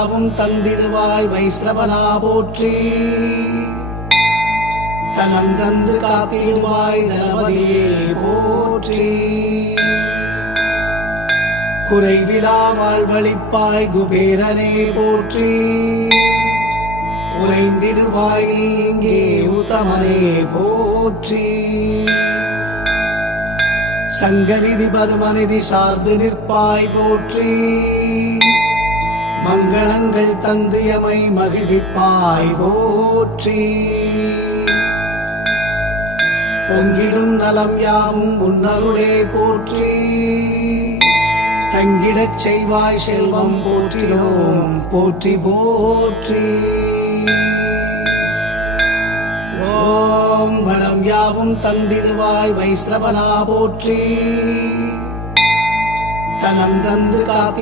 யாவும் தந்திடுவாய் வைஸ்ரவனா போற்றி. தனம் தந்து காத்திடுவாய் தனபதியே போற்றி. குறைவிலா வாழ்வழிப்பாய் குபேரனே போற்றி. உறைந்திடுவாய் இங்கே உத்தமனே போற்றி. சங்கநிதி பதுமநிதி சார்ந்து நிற்பாய் போற்றி. மங்களங்கள் தந்து எமை மகிழ்விப்பாய் போற்றி. பொங்கிடும் நலம் யாவும் உன்னருளே போற்றி. தங்கிடச் செய்வாய் செல்வம் போற்றியோம் போற்றி போற்றி. ஓம் வளம் யாவும் தந்திடுவாய் வைஸ்ரவனா போற்றி. தனம் தந்து காத்தி